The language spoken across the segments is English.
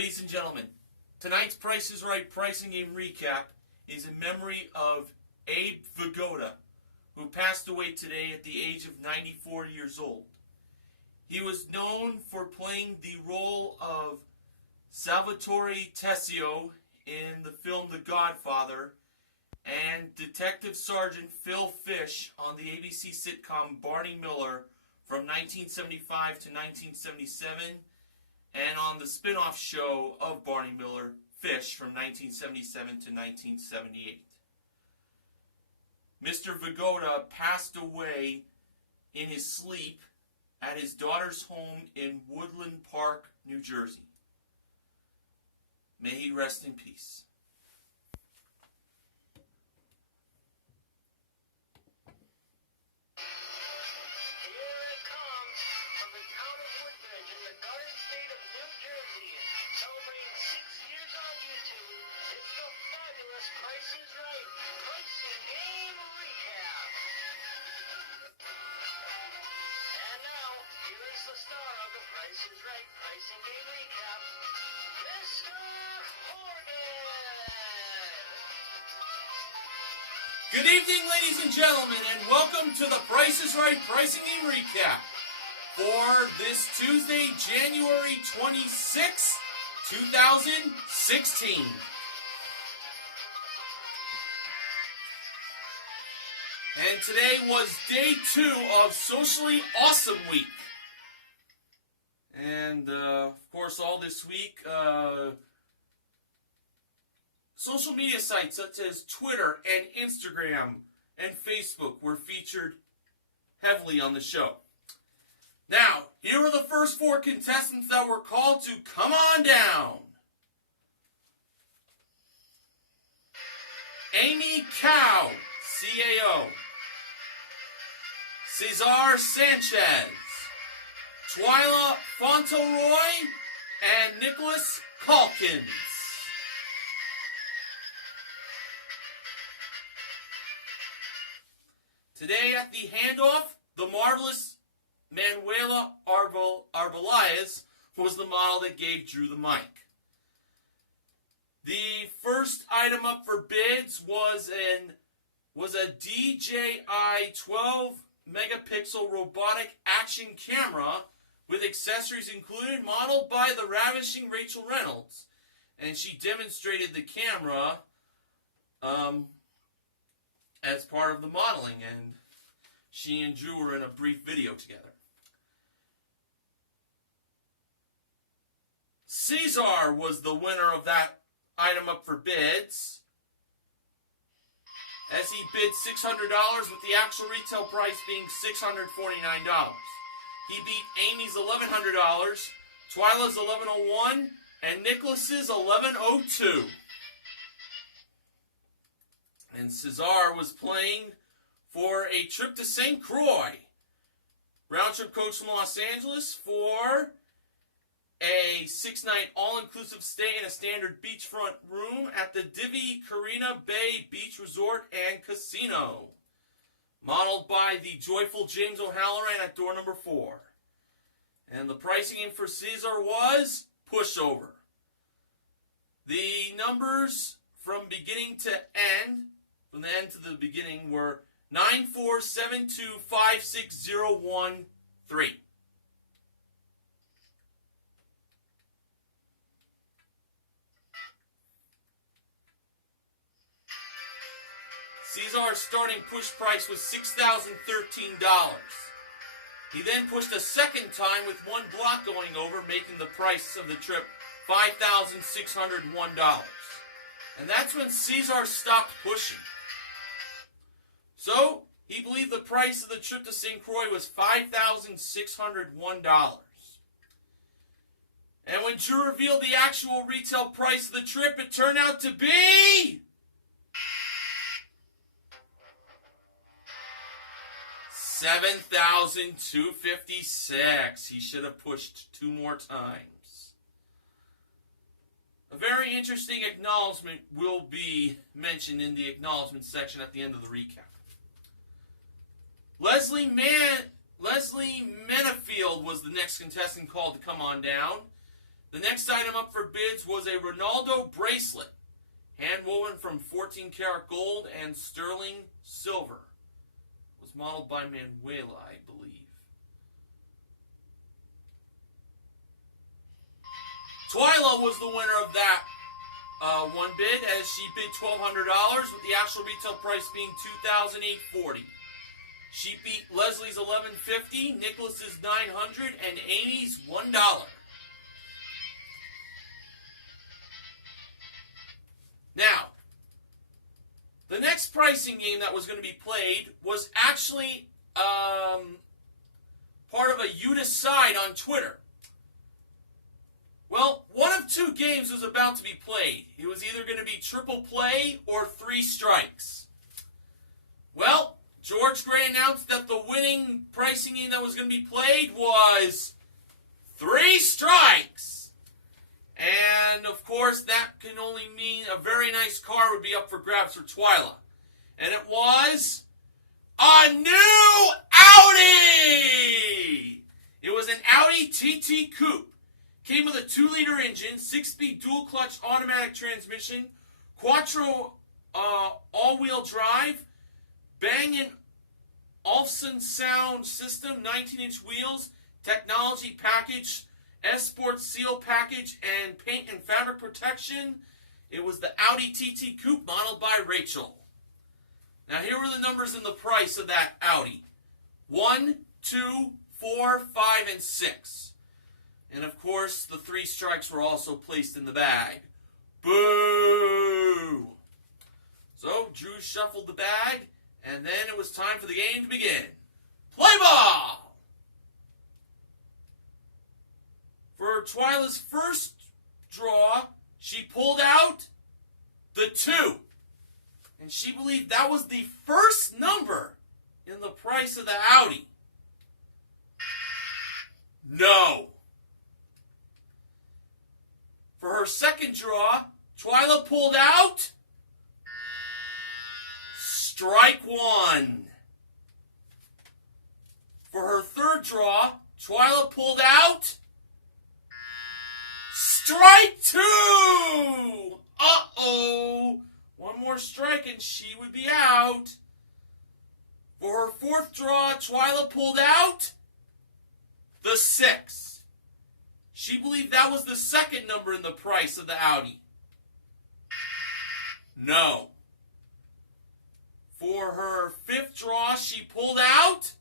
Ladies and gentlemen, tonight's Price is Right pricing game recap is in memory of Abe Vigoda, who passed away today at the age of 94 years old. He was known for playing the role of Salvatore Tessio in the film The Godfather and Detective Sergeant Phil Fish on the ABC sitcom Barney Miller from 1975 to 1977, and on the spin-off show of Barney Miller, Fish, from 1977 to 1978. Mr. Vigoda passed away in his sleep at his daughter's home in Woodland Park, New Jersey. May he rest in peace. Good evening, ladies and gentlemen, and welcome to the Price is Right Pricing Game Recap for this Tuesday, January 26, 2016. And today was day 2 of Socially Awesome Week. And, of course, all this week, social media sites such as Twitter and Instagram and Facebook were featured heavily on the show. Now, here are the first 4 contestants that were called to come on down. Amy Cow, CAO. Cesar Sanchez. Twyla Fauntleroy and Nicholas Calkins. Today at the handoff, the marvelous Manuela Arbeláez was the model that gave Drew the mic. The first item up for bids was a DJI 12 megapixel robotic action camera with accessories included, modeled by the ravishing Rachel Reynolds. And she demonstrated the camera as part of the modeling, and she and Drew were in a brief video together. Cesar was the winner of that item up for bids, as he bid $600 with the actual retail price being $649. He beat Amy's $1,100, Twyla's $1,101, and Nicholas's $1,102. And Cesar was playing for a trip to St. Croix. Round trip coach from Los Angeles for a 6-night all-inclusive stay in a standard beachfront room at the Divi Carina Bay Beach Resort and Casino. Modeled by the joyful James O'Halloran at door number 4. And the pricing in for Cesar was pushover. The numbers from beginning to end, from the end to the beginning, were 9472560113. Cesar's starting push price was $6,013. He then pushed a second time with one block going over, making the price of the trip $5,601. And that's when Cesar stopped pushing. So, he believed the price of the trip to St. Croix was $5,601. And when Drew revealed the actual retail price of the trip, it turned out to be $7,256. He should have pushed 2 more times. A very interesting acknowledgement will be mentioned in the acknowledgement section at the end of the recap. Leslie Menafield was the next contestant called to come on down. The next item up for bids was a Ronaldo bracelet, hand-woven from 14 karat gold and sterling silver. It was modeled by Manuela, I believe. Twyla was the winner of that one bid, as she bid $1,200, with the actual retail price being $2,840. She beat Leslie's $1,150, Nicholas's $900, and Amy's $1. Now, the next pricing game that was going to be played was actually part of a You Decide on Twitter. Well, one of two games was about to be played. It was either going to be triple play or 3 strikes. Well, George Gray announced that the winning pricing game that was going to be played was 3 strikes. And, of course, that can only mean a very nice car would be up for grabs for Twyla. And it was a new Audi! It was an Audi TT Coupe. Came with a 2-liter engine, 6-speed dual-clutch automatic transmission, Quattro all-wheel drive, Bang & Olufsen sound system, 19-inch wheels, technology package, S-Sport seal package, and paint and fabric protection. It was the Audi TT Coupe modeled by Rachel. Now here were the numbers and the price of that Audi. 1, 2, 4, 5, and 6. And of course, the 3 strikes were also placed in the bag. Boo! So, Drew shuffled the bag, and then it was time for the game to begin. Play ball! For Twyla's first draw, she pulled out the 2. And she believed that was the first number in the price of the Audi. No. For her second draw, Twyla pulled out strike 1. For her third draw, Twyla pulled out strike 2. Uh-oh. One more strike and she would be out. For her fourth draw, Twyla pulled out the 6. She believed that was the second number in the price of the Audi. No. For her fifth draw, she pulled out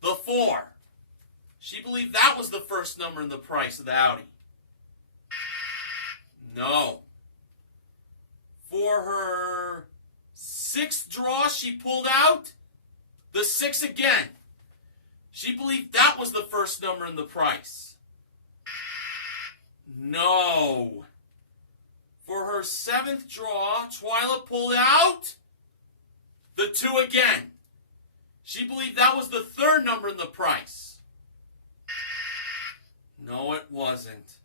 the 4. She believed that was the first number in the price of the Audi. No. For her sixth draw, she pulled out the 6 again. She believed that was the first number in the price. No. For her 7th draw, Twyla pulled out the 2 again. She believed that was the third number in the price. No, it wasn't.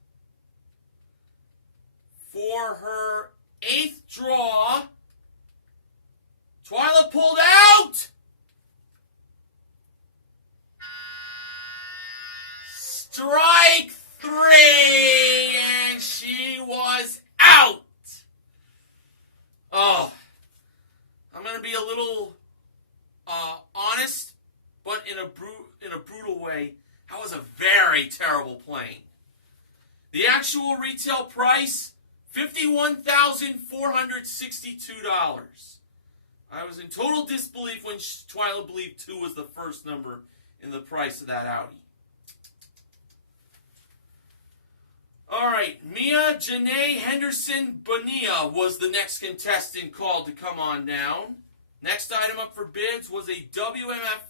For her 8th draw, Twyla pulled out strike 3, and she was out. Oh, I'm going to be a little honest, but in a brutal way. That was a very terrible playing. The actual retail price, $51,462. I was in total disbelief when Twyla believed 2 was the first number in the price of that Audi. All right, Mia Janae Henderson Bonilla was the next contestant called to come on down. Next item up for bids was a WMF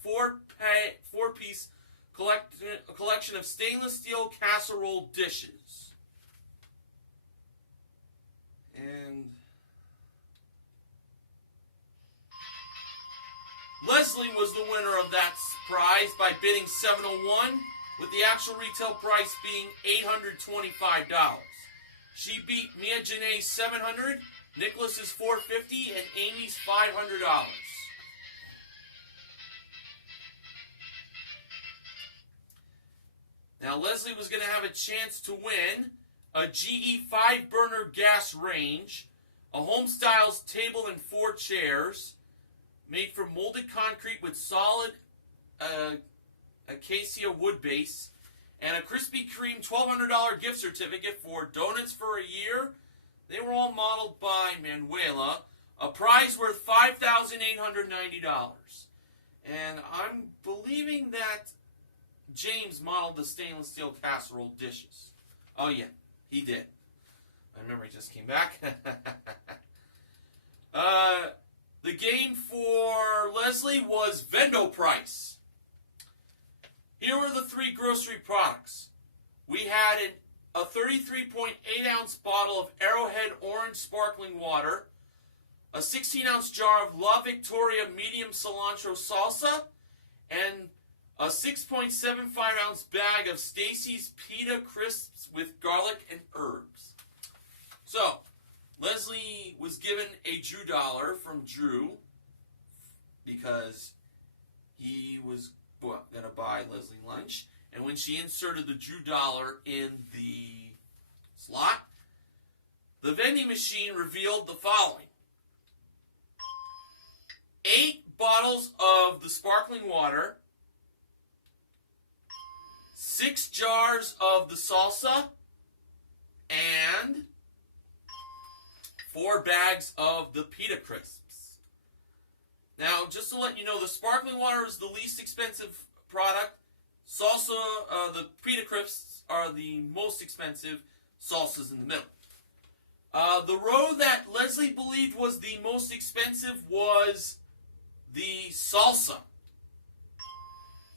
4-piece collection of stainless steel casserole dishes. And Leslie was the winner of that prize by bidding $701, with the actual retail price being $825. She beat Mia Janae's $700, Nicholas's $450, and Amy's $500. Now, Leslie was going to have a chance to win a GE 5-burner gas range, a Home Styles table and 4 chairs, made from molded concrete with solid acacia wood base, and a Krispy Kreme $1,200 gift certificate for donuts for a year. They were all modeled by Manuela. A prize worth $5,890. And I'm believing that James modeled the stainless steel casserole dishes. Oh yeah, he did. My memory just came back. The game for Leslie was Vendo Price. Here were the 3 grocery products. We had a 33.8-ounce bottle of Arrowhead Orange Sparkling Water, a 16-ounce jar of La Victoria Medium Cilantro Salsa, and a 6.75-ounce bag of Stacy's Pita Crisps with garlic and herbs. So, Leslie was given a Drew dollar from Drew because he was going to buy Leslie lunch. And when she inserted the Drew dollar in the slot, the vending machine revealed the following: 8 bottles of the sparkling water, 6 jars of the salsa, and 4 bags of the pita crisps. Now, just to let you know, the sparkling water is the least expensive product. Salsa, the pita crisps are the most expensive. Salsa's in the middle. The row that Leslie believed was the most expensive was the salsa.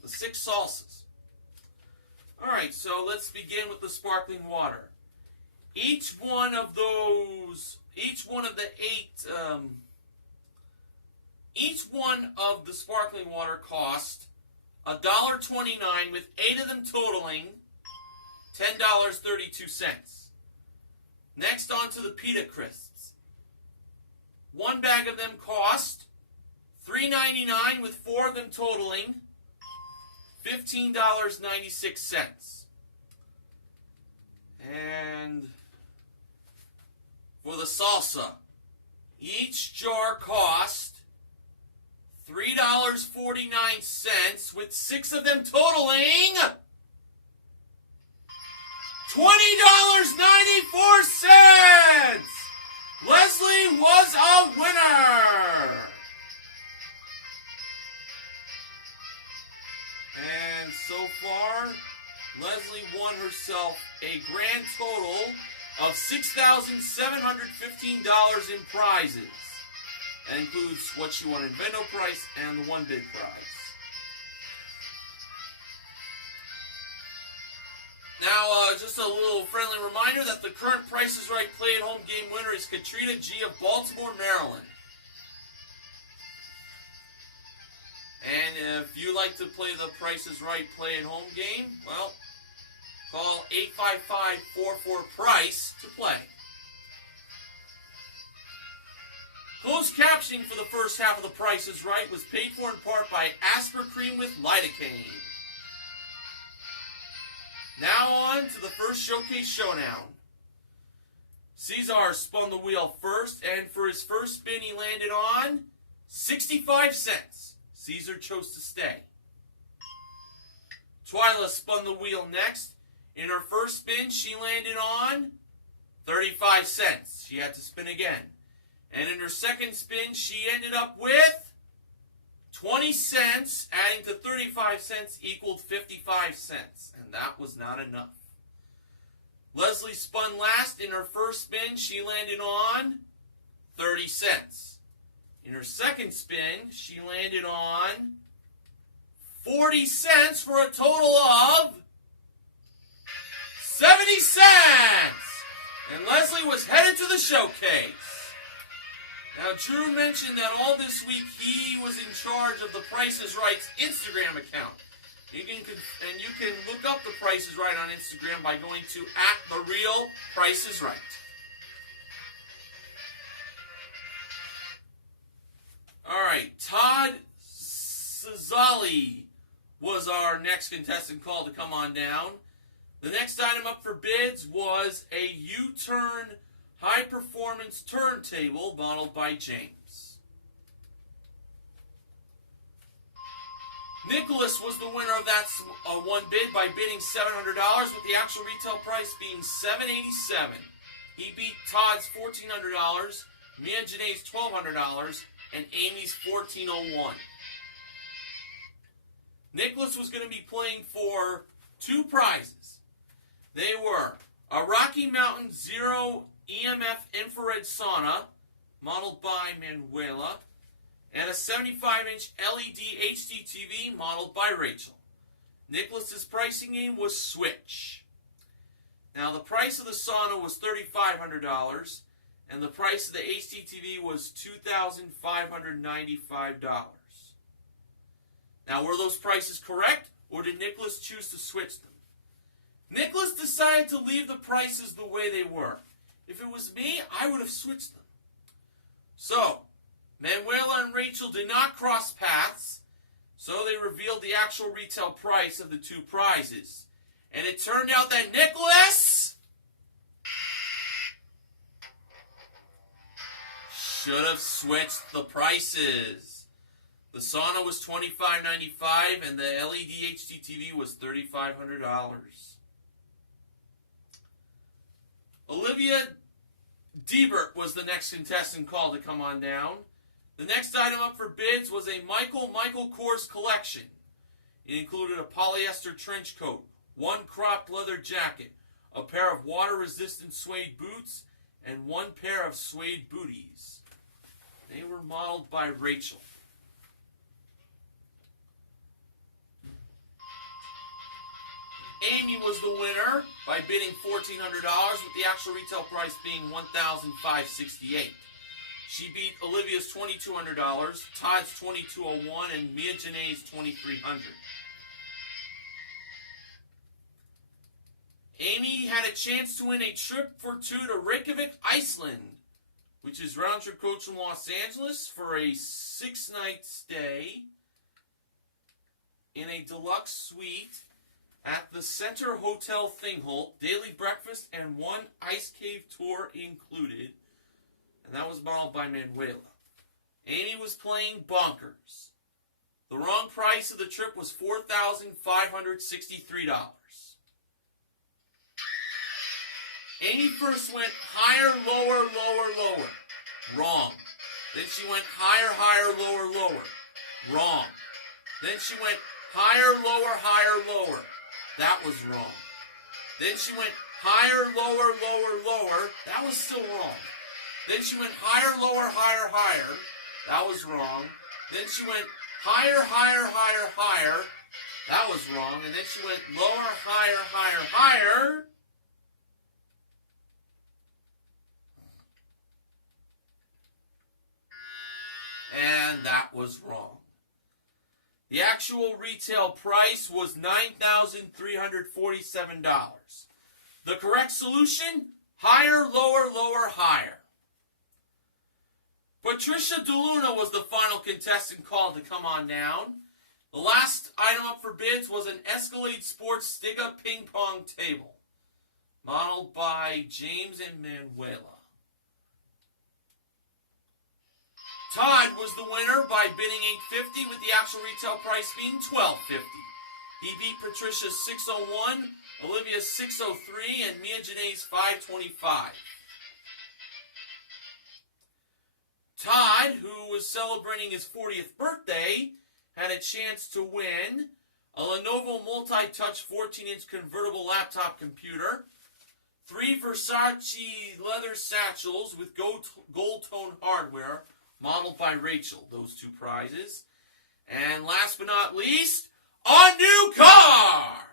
The 6 salsas. Alright, so let's begin with the sparkling water. Each one of the 8 sparkling water cost $1.29, with 8 of them totaling $10.32. Next, on to the pita crisps. 1 bag of them cost $3.99, with 4 of them totaling $15.96. And for the salsa, each jar cost $3.49, with 6 of them totaling $20.94. Leslie was a winner. And so far, Leslie won herself a grand total of $6,715 in prizes. That includes what she won in Vendo Price and the one big prize. Now, just a little friendly reminder that the current Price is Right play-at-home game winner is Katrina G. of Baltimore, Maryland. And if you like to play the Price is Right play-at-home game, well, call 855-44-PRICE to play. Closed captioning for the first half of The Price is Right was paid for in part by Aspercreme with lidocaine. Now on to the first showcase showdown. Cesar spun the wheel first, and for his first spin he landed on 65 cents. Caesar chose to stay. Twyla spun the wheel next. In her first spin she landed on 35 cents. She had to spin again. And in her second spin, she ended up with 20 cents, adding to 35 cents equaled 55 cents. And that was not enough. Leslie spun last. In her first spin, she landed on 30 cents. In her second spin, she landed on 40 cents for a total of 70 cents. And Leslie was headed to the showcase. Now, Drew mentioned that all this week he was in charge of the Price is Right's Instagram account. You can look up the Price is Right on Instagram by going to @TheRealPriceIsRight. All right, Todd Cizali was our next contestant called to come on down. The next item up for bids was a U-turn high-performance turntable modeled by James. Nicholas was the winner of that one bid by bidding $700, with the actual retail price being $787. He beat Todd's $1,400, Mia and Janae's $1,200, and Amy's $1,401. Nicholas was going to be playing for two prizes. They were a Rocky Mountain Zero EMF infrared sauna, modeled by Manuela, and a 75-inch LED HD TV, modeled by Rachel. Nicholas's pricing game was Switch. Now, the price of the sauna was $3,500, and the price of the HD TV was $2,595. Now, were those prices correct, or did Nicholas choose to switch them? Nicholas decided to leave the prices the way they were. If it was me, I would have switched them. So, Manuela and Rachel did not cross paths, so they revealed the actual retail price of the two prizes. And it turned out that Nicholas should have switched the prices. The sauna was $2,595 and the LED HD TV was $3,500. Olivia Diebert was the next contestant called to come on down. The next item up for bids was a Michael Kors collection. It included a polyester trench coat, one cropped leather jacket, a pair of water-resistant suede boots, and one pair of suede booties. They were modeled by Rachel. Amy was the winner by bidding $1,400, with the actual retail price being $1,568. She beat Olivia's $2,200, Todd's $2,201, and Mia Janae's $2,300. Amy had a chance to win a trip for two to Reykjavik, Iceland, which is round-trip coach from Los Angeles, for a 6-night stay in a deluxe suite at the Center Hotel Thingholt, daily breakfast and one ice cave tour included, and that was modeled by Manuela. Amy was playing bonkers. The wrong price of the trip was $4,563. Amy first went higher, lower, lower, lower. Wrong. Then she went higher, higher, lower, lower. Wrong. Then she went higher, lower, higher, lower. That was wrong. Then she went higher, lower, lower, lower. That was still wrong. Then she went higher, lower, higher, higher. That was wrong. Then she went higher, higher, higher, higher. That was wrong. And then she went lower, higher, higher, higher. And that was wrong. The actual retail price was $9,347. The correct solution? Higher, lower, lower, higher. Patricia DeLuna was the final contestant called to come on down. The last item up for bids was an Escalade Sports Stiga ping pong table, modeled by James and Manuela. Todd was the winner by bidding $850, with the actual retail price being $1,250. He beat Patricia's $601, Olivia's $603, and Mia Janae's $525. Todd, who was celebrating his 40th birthday, had a chance to win a Lenovo multi-touch 14-inch convertible laptop computer, 3 Versace leather satchels with gold-tone hardware, modeled by Rachel, those two prizes. And last but not least, a new car!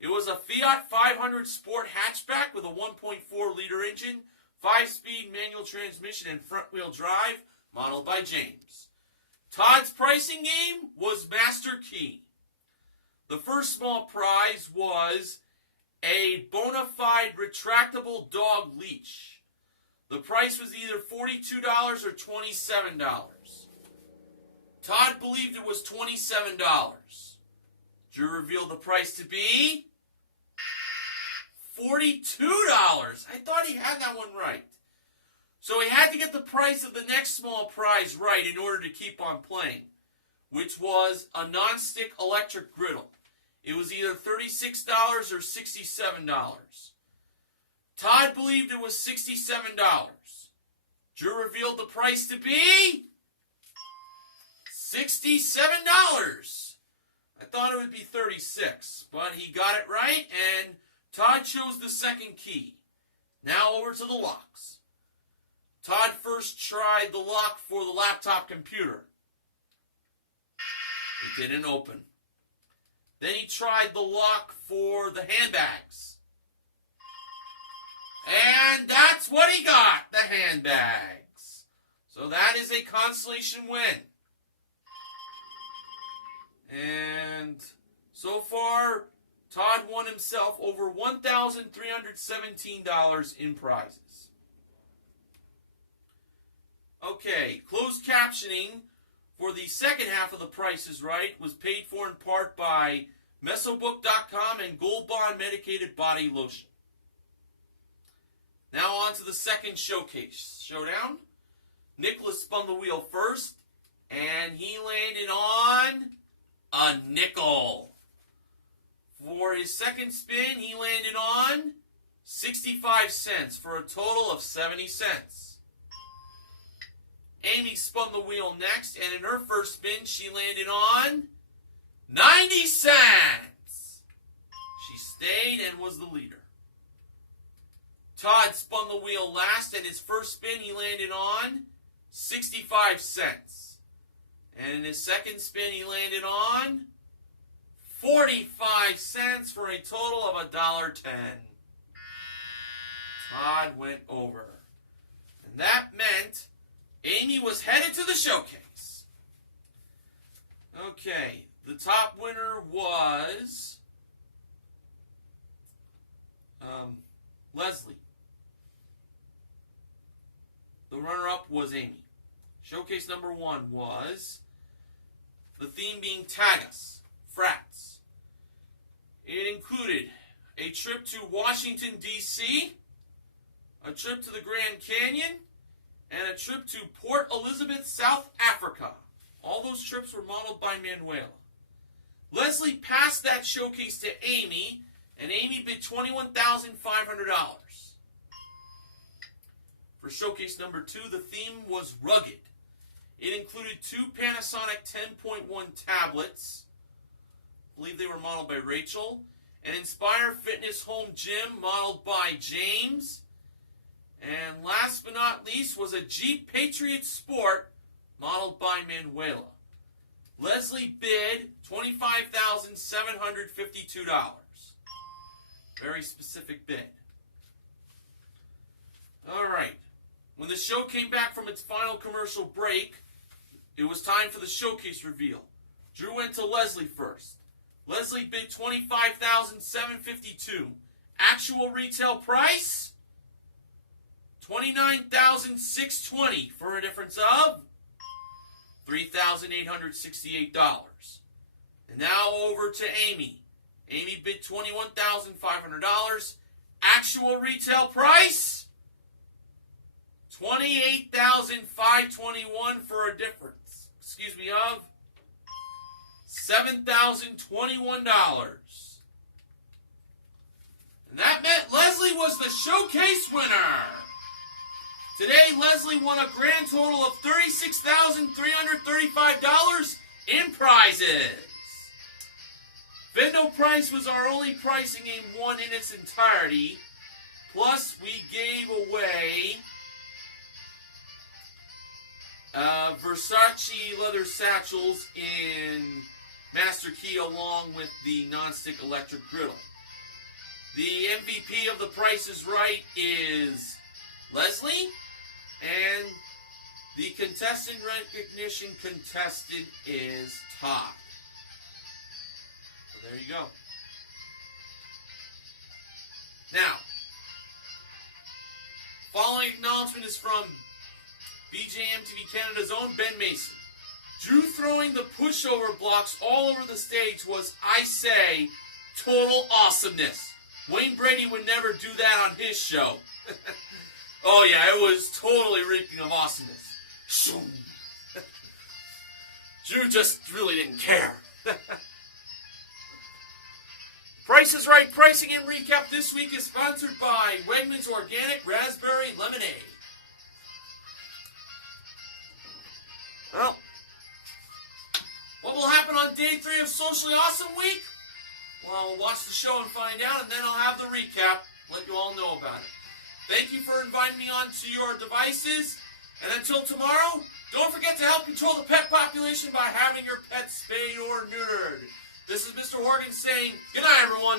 It was a Fiat 500 Sport hatchback with a 1.4-liter engine, 5-speed manual transmission, and front-wheel drive, modeled by James. Todd's pricing game was Master Key. The first small prize was a bona fide retractable dog leash. The price was either $42 or $27. Todd believed it was $27. Drew revealed the price to be $42. I thought he had that one right. So he had to get the price of the next small prize right in order to keep on playing, which was a non-stick electric griddle. It was either $36 or $67. Todd believed it was $67. Drew revealed the price to be $67. I thought it would be $36, but he got it right, and Todd chose the second key. Now over to the locks. Todd first tried the lock for the laptop computer. It didn't open. Then he tried the lock for the handbags. And that's what he got, the handbags. So that is a consolation win. And so far, Todd won himself over $1,317 in prizes. Okay, closed captioning for the second half of The Price is Right was paid for in part by Mesobook.com and Gold Bond Medicated Body Lotion. Now on to the second showdown. Nicholas spun the wheel first, and he landed on a nickel. For his second spin, he landed on 65 cents for a total of 70 cents. Amy spun the wheel next, and in her first spin, she landed on 90 cents. She stayed and was the leader. Todd spun the wheel last, and his first spin, he landed on 65 cents. And in his second spin, he landed on 45 cents for a total of $1.10. Todd went over. And that meant Amy was headed to the showcase. Okay, the top winner was Leslie. The runner-up was Amy. Showcase number 1 was the theme being Tag Us, Frats. It included a trip to Washington, D.C., a trip to the Grand Canyon, and a trip to Port Elizabeth, South Africa. All those trips were modeled by Manuela. Leslie passed that showcase to Amy, and Amy bid $21,500. For showcase number 2, the theme was rugged. It included 2 Panasonic 10.1 tablets. I believe they were modeled by Rachel. An Inspire Fitness Home Gym modeled by James. And last but not least was a Jeep Patriot Sport modeled by Manuela. Leslie bid $25,752. Very specific bid. All right. When the show came back from its final commercial break, it was time for the showcase reveal. Drew went to Leslie first. Leslie bid $25,752. Actual retail price? $29,620 for a difference of $3,868. And now over to Amy. Amy bid $21,500. Actual retail price? $28,521 for a difference, of $7,021. And that meant Leslie was the showcase winner. Today, Leslie won a grand total of $36,335 in prizes. Vendo Price was our only pricing game won in its entirety. Plus, we gave away Versace leather satchels in Master Key along with the non-stick electric griddle. The MVP of The Price is Right is Leslie, and the contestant recognition contested is Todd. So there you go. Now, following acknowledgement is from BJMTV Canada's own Ben Mason. Drew throwing the pushover blocks all over the stage was, I say, total awesomeness. Wayne Brady would never do that on his show. Oh yeah, it was totally reeking of awesomeness. Shoom. Drew just really didn't care. Price is Right Pricing and Recap this week is sponsored by Wegmans Organic Raspberry Lemonade. Well, what will happen on day 3 of Socially Awesome Week? Well, we'll watch the show and find out, and then I'll have the recap, let you all know about it. Thank you for inviting me onto your devices, and until tomorrow, don't forget to help control the pet population by having your pet spayed or neutered. This is Mr. Horgan saying, good night, everyone.